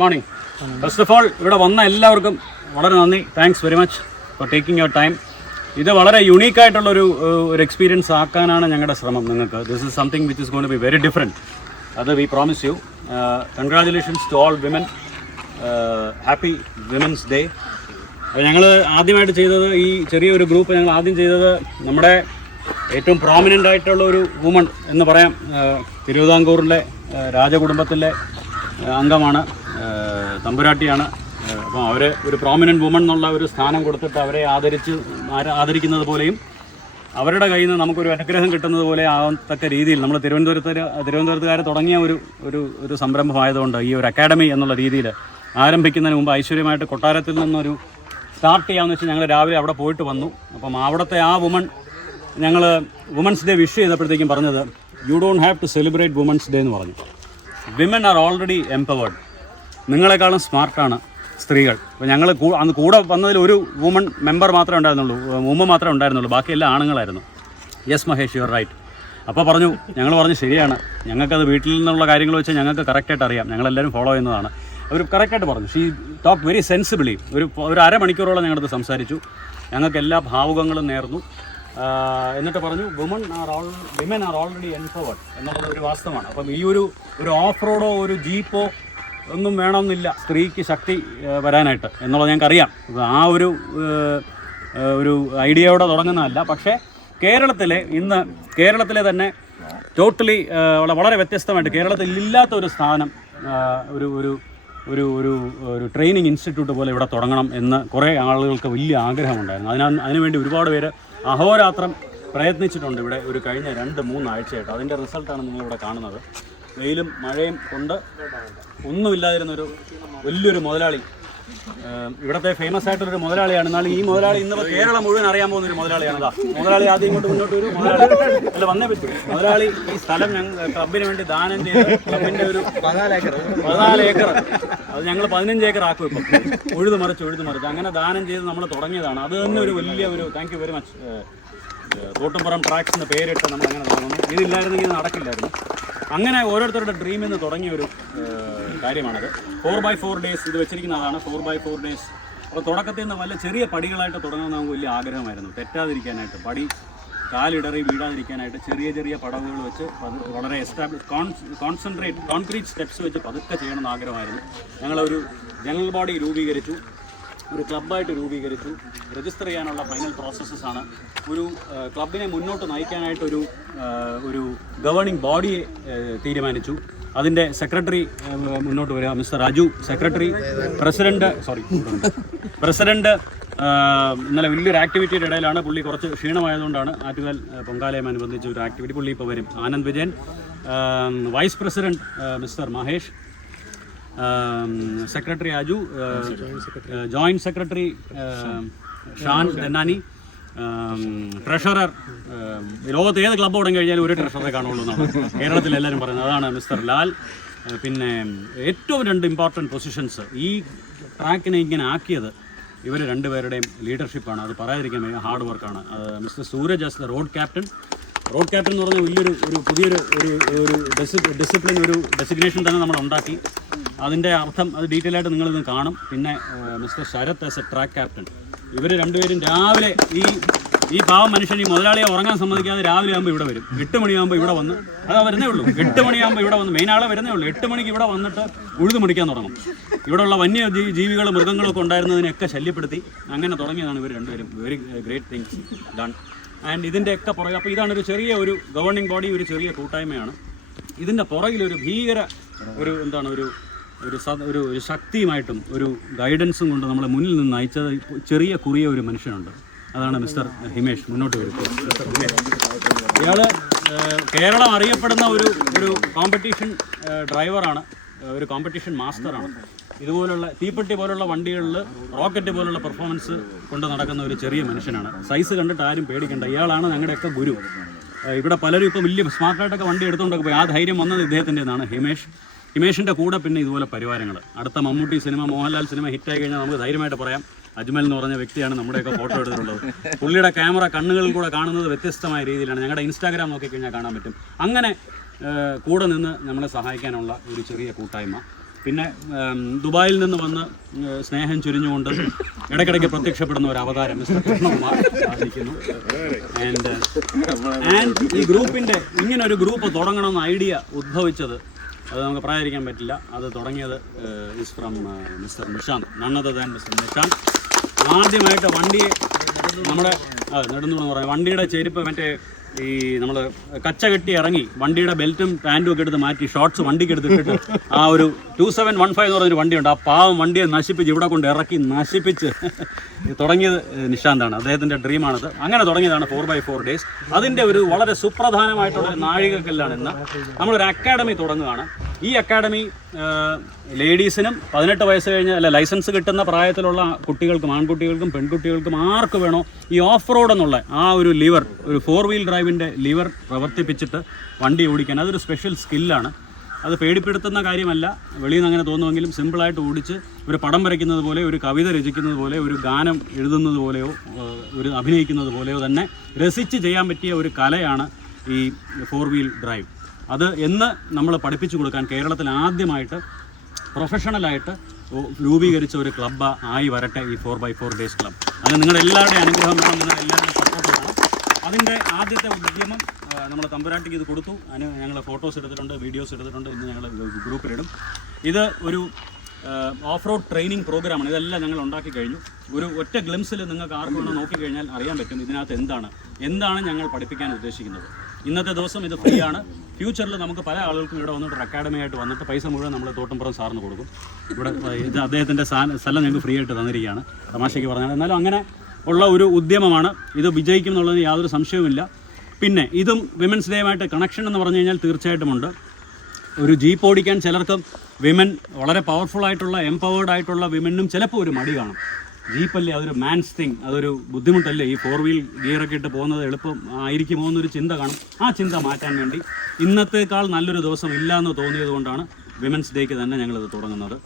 Good morning. First of all ഇവിടെ വന്ന എല്ലാവർക്കും വളരെ നന്ദി. Thanks very much for taking your time. ഇത് വളരെ യുണീക്കായിട്ടുള്ളൊരു എക്സ്പീരിയൻസ് ആക്കാനാണ് ഞങ്ങളുടെ ശ്രമം. നിങ്ങൾക്ക് this is something which is going to be very different. അത് we promise you. Congratulations to all women. Happy women's day. ഞങ്ങൾ ആദ്യമായിട്ട് ചെയ്തത് ഈ ചെറിയൊരു ഗ്രൂപ്പ് ഞങ്ങൾ ആദ്യം ചെയ്തത് നമ്മുടെ ഏറ്റവും പ്രോമിനൻ്റ് ആയിട്ടുള്ള ഒരു വുമൺ എന്ന് പറയാം. തിരുവിതാംകൂറിലെ രാജകുടുംബത്തിലെ അംഗമാണ്, തമ്പുരാട്ടിയാണ്. അപ്പോൾ അവർ ഒരു പ്രോമിനൻ്റ് വുമൺ എന്നുള്ള ഒരു സ്ഥാനം കൊടുത്തിട്ട് അവരെ ആദരിക്കുന്നത് പോലെയും അവരുടെ കയ്യിൽ നിന്ന് നമുക്കൊരു അനുഗ്രഹം കിട്ടുന്നത് പോലെ ആകത്തക്ക രീതിയിൽ നമ്മൾ തിരുവനന്തപുരത്തുകാർ തുടങ്ങിയ ഒരു സംരംഭമായതുകൊണ്ട് ഈ ഒരു അക്കാഡമി എന്നുള്ള രീതിയിൽ ആരംഭിക്കുന്നതിന് മുമ്പ് ഐശ്വര്യമായിട്ട് കൊട്ടാരത്തിൽ നിന്നൊരു സ്റ്റാർട്ട് ചെയ്യാമെന്ന് വെച്ചാൽ ഞങ്ങൾ രാവിലെ അവിടെ പോയിട്ട് വന്നു. അപ്പം അവിടുത്തെ ആ വുമൺ ഞങ്ങൾ വുമൻസ് ഡേ വിഷ് ചെയ്തപ്പോഴത്തേക്കും പറഞ്ഞത് you don't have to celebrate women's day എന്ന് പറഞ്ഞു. Women are already empowered. നിങ്ങളെക്കാളും സ്മാർട്ടാണ് സ്ത്രീകൾ. അപ്പോൾ ഞങ്ങൾ അന്ന് കൂടെ വന്നതിൽ ഒരു വുമൺ മെമ്പർ മാത്രമേ ഉണ്ടായിരുന്നുള്ളൂ, വുമ മാത്രമേ ഉണ്ടായിരുന്നുള്ളൂ, ബാക്കിയെല്ലാം ആണുങ്ങളായിരുന്നു. Yes Mahesh, you are right. അപ്പോൾ ഞങ്ങൾ പറഞ്ഞു ശരിയാണ്, ഞങ്ങൾക്കത് വീട്ടിൽ നിന്നുള്ള കാര്യങ്ങൾ വെച്ചാൽ ഞങ്ങൾക്ക് കറക്റ്റായിട്ട് അറിയാം, ഞങ്ങളെല്ലാവരും ഫോളോ ചെയ്യുന്നതാണ്. അവർ കറക്റ്റായിട്ട് പറഞ്ഞു. She talk very sensibly. ഒരു അരമണിക്കൂറോളം ഞങ്ങളത് സംസാരിച്ചു. ഞങ്ങൾക്ക് എല്ലാ ഭാവുകങ്ങളും നേർന്നു. എന്നിട്ട് പറഞ്ഞു വിമൻ ആർ ഓൾറെഡി എംപവേർഡ് എന്നുള്ളത് ഒരു വാസ്തവമാണ്. അപ്പം ഈ ഒരു ഓഫ് റോഡോ ഒരു ജീപ്പോ ഒന്നും വേണമെന്നില്ല സ്ത്രീക്ക് ശക്തി വരാനായിട്ട് എന്നുള്ളത് ഞങ്ങൾക്കറിയാം. ആ ഒരു ഐഡിയയോടെ തുടങ്ങുന്നതല്ല. പക്ഷേ കേരളത്തിലെ തന്നെ ടോട്ടലി വളരെ വ്യത്യസ്തമായിട്ട് കേരളത്തിൽ ഇല്ലാത്ത ഒരു സ്ഥാനം, ഒരു ട്രെയിനിങ് ഇൻസ്റ്റിറ്റ്യൂട്ട് പോലെ ഇവിടെ തുടങ്ങണം എന്ന് കുറേ ആളുകൾക്ക് വലിയ ആഗ്രഹമുണ്ടായിരുന്നു. അതിനുവേണ്ടി ഒരുപാട് പേര് അഹോരാത്രം പ്രയത്നിച്ചിട്ടുണ്ട് ഇവിടെ ഒരു കഴിഞ്ഞ 2-3 ആഴ്ചയായിട്ട്. അതിൻ്റെ റിസൾട്ടാണ് നിങ്ങളിവിടെ കാണുന്നത്. വെയിലും മഴയും കൊണ്ട് ഒന്നുമില്ലാതിരുന്നൊരു വലിയൊരു മുതലാളി, ഇവിടുത്തെ ഫേമസ് ആയിട്ടൊരു മുതലാളിയാണ്. എന്നാലും ഈ മുതലാളി ഇന്ന് കേരളം മുഴുവൻ അറിയാൻ പോകുന്നൊരു മുതലാളിയാണ്. മുതലാളി ആദ്യം ഇങ്ങോട്ട് മുന്നോട്ട് ഒരു മുതലാളി അല്ല വന്നേ പറ്റും. മുതലാളി ഈ സ്ഥലം ഞങ്ങൾ ക്ലബിന് വേണ്ടി ദാനം ചെയ്ത് ക്ലബിൻ്റെ ഒരു 14 ഏക്കർ, അത് ഞങ്ങൾ 15 ഏക്കർ ആക്കും ഇപ്പം. ഉഴുതു മറിച്ച് അങ്ങനെ ദാനം ചെയ്ത് നമ്മൾ തുടങ്ങിയതാണ്. അത് തന്നെ ഒരു വലിയ thank you very much. Thottumpuram tracks എന്ന പേരിട്ട് നമ്മൾ അങ്ങനെ തുടങ്ങുന്നു. ഇതില്ലായിരുന്നെങ്കിൽ ഇത് നടക്കില്ലായിരുന്നു. അങ്ങനെ ഓരോരുത്തരുടെ ഡ്രീമിൽ നിന്ന് തുടങ്ങിയ ഒരു കാര്യമാണത്. 4x4 ഡേയ്സ് ഇത് വെച്ചിരിക്കുന്നതാണ്. 4x4 days. അപ്പോൾ തുടക്കത്തിൽ നിന്ന് വല്ല ചെറിയ പടികളായിട്ട് തുടങ്ങുന്ന നമുക്ക് വലിയ ആഗ്രഹമായിരുന്നു. തെറ്റാതിരിക്കാനായിട്ട്, കാലിടറി വീഴാതിരിക്കാനായിട്ട് ചെറിയ പടവുകൾ വെച്ച് വളരെ കോൺക്രീറ്റ് സ്റ്റെപ്സ് വെച്ച് പതുക്കെ ചെയ്യണമെന്ന് ആഗ്രഹമായിരുന്നു. ഞങ്ങളൊരു ജനറൽ ബോഡി രൂപീകരിച്ചു, ഒരു ക്ലബ്ബായിട്ട് രൂപീകരിച്ചു. രജിസ്റ്റർ ചെയ്യാനുള്ള ഫൈനൽ പ്രോസസ്സസാണ്. ഒരു ക്ലബിനെ മുന്നോട്ട് നയിക്കാനായിട്ട് ഒരു ഗവേണിംഗ് ബോഡിയെ തീരുമാനിച്ചു. അതിൻ്റെ സെക്രട്ടറി മുന്നോട്ട് വരിക മിസ്റ്റർ രാജു, പ്രസിഡന്റ് ഇന്നലെ വലിയൊരു ആക്ടിവിറ്റിയുടെ ഇടയിലാണ്. പുള്ളി കുറച്ച് ക്ഷീണമായതുകൊണ്ടാണ്. ആറ്റുകാൽ പൊങ്കാലയുമനുബന്ധിച്ച് ഒരു ആക്ടിവിറ്റി പുള്ളി ഇപ്പോൾ വരും. Anand Vijayan, vice president mister Mahesh, secretary Aju, joint secretary Shan Dannani, treasurer, ലോകത്ത് ഏത് ക്ലബ്ബ് തുടങ്ങി കഴിഞ്ഞാലും ഒരു ട്രഷററെ കാണുള്ളൂ എന്നാണ് കേരളത്തിൽ എല്ലാവരും പറയുന്നത്. അതാണ് മിസ്റ്റർ ലാൽ. പിന്നെ ഏറ്റവും 2 ഇമ്പോർട്ടൻറ്റ് പൊസിഷൻസ് ഈ ട്രാക്കിനെ ഇങ്ങനെ ആക്കിയത് ഇവർ രണ്ടുപേരുടെയും ലീഡർഷിപ്പാണ്. അത് പറയാതിരിക്കാൻ വയ്യ. ഹാർഡ് വർക്കാണ്. Mister Suraj as the road captain എന്ന് പറഞ്ഞാൽ വലിയൊരു പുതിയൊരു ഡിസിപ്ലിൻ, ഒരു ഡെസിഗ്നേഷൻ തന്നെ നമ്മൾ ഉണ്ടാക്കി. അതിൻ്റെ അർത്ഥം അത് ഡീറ്റെയിൽ ആയിട്ട് നിങ്ങളിന്ന് കാണും. പിന്നെ mister Sarath as a track captain. ഇവർ രണ്ടുപേരും രാവിലെ ഈ പാവം മനുഷ്യൻ ഈ മുതലാളിയെ ഉറങ്ങാൻ സമ്മതിക്കാതെ രാവിലെ ആകുമ്പോൾ ഇവിടെ വരും. 8 മണിയാകുമ്പോൾ ഇവിടെ വന്ന് വരുന്നേ ഉള്ളൂ. 8 മണിയാകുമ്പോൾ ഇവിടെ വന്ന് മെയിൻ ആളെ വരുന്നേ ഉള്ളൂ. 8 മണിക്ക് ഇവിടെ വന്നിട്ട് ഉഴുതു മടിക്കാൻ തുടങ്ങും. ഇവിടെയുള്ള വന്യജീവികളും മൃഗങ്ങളൊക്കെ ഉണ്ടായിരുന്നതിനെയൊക്കെ ശല്യപ്പെടുത്തി അങ്ങനെ തുടങ്ങിയതാണ് ഇവർ രണ്ടുപേരും. Very great things done. And ഇതിൻ്റെയൊക്കെ പുറകെ അപ്പോൾ ഇതാണ് ഒരു ഗവേണിംഗ് ബോഡി, ഒരു ചെറിയ കൂട്ടായ്മയാണ്. ഇതിൻ്റെ പുറകിലൊരു ഭീകര ഒരു ശക്തിയുമായിട്ടും ഒരു ഗൈഡൻസും കൊണ്ട് നമ്മളെ മുന്നിൽ നിന്ന് നയിച്ചത് ചെറിയ ഒരു മനുഷ്യനുണ്ട്. അതാണ് മിസ്റ്റർ ഹിമേഷ്. മുന്നോട്ട് വരും. ഇയാൾ കേരളം അറിയപ്പെടുന്ന ഒരു കോമ്പറ്റീഷൻ ഡ്രൈവറാണ്, ഒരു കോമ്പറ്റീഷൻ മാസ്റ്ററാണ്. ഇതുപോലുള്ള തീപ്പെട്ടി പോലുള്ള വണ്ടികളിൽ റോക്കറ്റ് പോലുള്ള പെർഫോമൻസ് കൊണ്ട് നടക്കുന്ന ഒരു ചെറിയ മനുഷ്യനാണ്. സൈസ് കണ്ടിട്ട് ആരും പേടിക്കേണ്ട. ഇയാളാണ് ഞങ്ങളുടെയൊക്കെ ഗുരു. ഇവിടെ പലരും ഇപ്പോൾ വലിയ സ്മാർട്ടായിട്ടൊക്കെ വണ്ടി എടുത്തുകൊണ്ടൊക്കെ പോയി. ആ ധൈര്യം വന്നത് ഇദ്ദേഹത്തിൻ്റെതാണ്. ഹിമേഷിൻ്റെ കൂടെ പിന്നെ ഇതുപോലെ പരിവാരങ്ങൾ. അടുത്ത മമ്മൂട്ടി സിനിമ, മോഹൻലാൽ സിനിമ ഹിറ്റായി കഴിഞ്ഞാൽ നമുക്ക് ധൈര്യമായിട്ട് പറയാം അജ്മൽ എന്ന് പറഞ്ഞ വ്യക്തിയാണ് നമ്മുടെയൊക്കെ ഫോട്ടോ എടുത്തിട്ടുള്ളത്. പുള്ളിയുടെ ക്യാമറ കണ്ണുകളിൽ കൂടെ കാണുന്നത് വ്യത്യസ്തമായ രീതിയിലാണ്. ഞങ്ങളുടെ ഇൻസ്റ്റാഗ്രാം നോക്കിക്കഴിഞ്ഞാൽ കാണാൻ പറ്റും. അങ്ങനെ കൂടെ നിന്ന് നമ്മളെ സഹായിക്കാനുള്ള ഒരു ചെറിയ കൂട്ടായ്മ. പിന്നെ ദുബായിൽ നിന്ന് വന്ന് സ്നേഹം ചുരിഞ്ഞുകൊണ്ട് ഇടയ്ക്കിടയ്ക്ക് പ്രത്യക്ഷപ്പെടുന്ന ഒരു അവതാരം മിസ്റ്റർ കൃഷ്ണകുമാർ ആയിരിക്കുന്നു. ആൻഡ് ഈ ഗ്രൂപ്പിൻ്റെ ഇങ്ങനെ ഒരു ഗ്രൂപ്പ് തുടങ്ങണമെന്ന ഐഡിയ ഉദ്ഭവിച്ചത് അത് നമുക്ക് പറയാതിരിക്കാൻ പറ്റില്ല. അത് തുടങ്ങിയത് is from mister Nishant, none other than mister Nishant. ആദ്യമായിട്ട് വണ്ടിയെ നമ്മുടെ നെടുന്നു പറയാം വണ്ടിയുടെ ചെരുപ്പ് മറ്റേ ഈ നമ്മൾ കച്ച കെട്ടി ഇറങ്ങി വണ്ടിയുടെ ബെൽറ്റും പാൻറ്റും ഒക്കെ എടുത്ത് മാറ്റി ഷോർട്സ് വണ്ടിക്ക് എടുത്തിട്ട് ആ ഒരു 2715 എന്ന് പറഞ്ഞൊരു വണ്ടിയുണ്ട്. ആ പാവം വണ്ടിയെ നശിപ്പിച്ച് ഇവിടെ കൊണ്ട് ഇറക്കി നശിപ്പിച്ച് തുടങ്ങിയത് നിഷാന്താണ്. അദ്ദേഹത്തിൻ്റെ ഡ്രീമാണത്. അങ്ങനെ തുടങ്ങിയതാണ് 4x4 ഡേയ്സ്. അതിൻ്റെ ഒരു വളരെ സുപ്രധാനമായിട്ടുള്ള നാഴികക്കല്ലാണ് ഇന്ന് നമ്മളൊരു അക്കാഡമി തുടങ്ങുകയാണ്. ഈ അക്കാഡമി ലേഡീസിനും 18 വയസ്സ് കഴിഞ്ഞ് ലൈസൻസ് കിട്ടുന്ന പ്രായത്തിലുള്ള കുട്ടികൾക്കും ആൺകുട്ടികൾക്കും പെൺകുട്ടികൾക്കും ആർക്ക് വേണോ ഈ ഓഫ് റോഡ് എന്നുള്ള ആ ഒരു ലിവർ, ഒരു 4 വീൽ ഡ്രൈവിൻ്റെ ലിവർ പ്രവർത്തിപ്പിച്ചിട്ട് വണ്ടി ഓടിക്കാൻ അതൊരു സ്പെഷ്യൽ സ്കില്ലാണ്. അത് പേടിപ്പെടുത്തുന്ന കാര്യമല്ല, വെളിയിൽ നിന്ന് അങ്ങനെ തോന്നുമെങ്കിലും സിമ്പിളായിട്ട് ഓടിച്ച് ഒരു പടം വരയ്ക്കുന്നത് പോലെ, ഒരു കവിത രചിക്കുന്നത് പോലെ, ഒരു ഗാനം എഴുതുന്നത് പോലെയോ ഒരു അഭിനയിക്കുന്നത് പോലെയോ തന്നെ രസിച്ച് ചെയ്യാൻ പറ്റിയ ഒരു കലയാണ് ഈ 4 വീൽ ഡ്രൈവ്. അത് എന്ന് നമ്മൾ പഠിപ്പിച്ചു കൊടുക്കാൻ കേരളത്തിൽ ആദ്യമായിട്ട് പ്രൊഫഷണലായിട്ട് രൂപീകരിച്ച ഒരു ക്ലബ്ബ് ആയി വരട്ടെ ഈ 4x4 ഡേയ്സ് ക്ലബ്ബ്. അതിന് നിങ്ങളുടെ എല്ലാവരുടെയും അനുഗ്രഹം വേണം, നിങ്ങളുടെ എല്ലാവരുടെയും സപ്പോർട്ട് വേണം. അതിൻ്റെ ആദ്യത്തെ ഉദ്യമം നമ്മൾ തമ്പുരാട്ടിക്ക് ഇത് കൊടുത്തു. അതിന് ഞങ്ങൾ ഫോട്ടോസ് എടുത്തിട്ടുണ്ട്, വീഡിയോസ് എടുത്തിട്ടുണ്ട്. ഇന്ന് ഞങ്ങൾ ഗ്രൂപ്പിലിടും. ഇത് ഒരു ഓഫ് റോഡ് ട്രെയിനിങ് പ്രോഗ്രാമാണ്. ഇതെല്ലാം ഞങ്ങൾ ഉണ്ടാക്കി കഴിഞ്ഞു. ഒരു ഒറ്റ ഗ്ലിംസിൽ നിങ്ങൾക്ക് ആർക്കും വേണം നോക്കിക്കഴിഞ്ഞാൽ അറിയാൻ പറ്റും ഇതിനകത്ത് എന്താണ് ഞങ്ങൾ പഠിപ്പിക്കാൻ ഉദ്ദേശിക്കുന്നത്. ഇന്നത്തെ ദിവസം ഇത് ഫ്രീ ആണ്. ഫ്യൂച്ചറിൽ നമുക്ക് പല ആളുകൾക്കും ഇവിടെ വന്നിട്ട് ഒരു അക്കാഡമി ആയിട്ട് വന്നിട്ട് പൈസ മുഴുവൻ നമ്മൾ തോട്ടുംപുറം സാറിന് കൊടുക്കും. ഇവിടെ ഇത് അദ്ദേഹത്തിൻ്റെ സ്ഥലം ഞങ്ങൾക്ക് ഫ്രീ ആയിട്ട് തന്നിരിക്കുകയാണ്, തമാശയ്ക്ക് പറഞ്ഞാൽ. എന്നാലും അങ്ങനെ ഉള്ള ഒരു ഉദ്യമമാണ്. ഇത് വിജയിക്കും എന്നുള്ളതിന് യാതൊരു സംശയവുമില്ല. പിന്നെ ഇതും വിമൻസ് ഡേയുമായിട്ട് കണക്ഷൻ എന്ന് പറഞ്ഞു കഴിഞ്ഞാൽ തീർച്ചയായിട്ടുമുണ്ട്. ഒരു ജീപ്പ് ഓടിക്കാൻ ചിലർക്ക് വിമൻ വളരെ പവർഫുൾ ആയിട്ടുള്ള എംപവേർഡ് ആയിട്ടുള്ള വിമനും ചിലപ്പോൾ ഒരു മടി കാണും. ജീപ്പല്ലേ, അതൊരു മാൻസ് തിങ്, അതൊരു ബുദ്ധിമുട്ടല്ലേ, ഈ 4 വീൽ ഗിയറൊക്കെ ഇട്ട് പോകുന്നത് എളുപ്പം ആയിരിക്കുമോ എന്നൊരു ചിന്ത കാണും. ആ ചിന്ത മാറ്റാൻ വേണ്ടി ഇന്നത്തേക്കാൾ നല്ലൊരു ദിവസം ഇല്ല എന്ന് തോന്നിയത് കൊണ്ടാണ് വിമൻസ് ഡേക്ക് തന്നെ ഞങ്ങളിത് തുടങ്ങുന്നത്.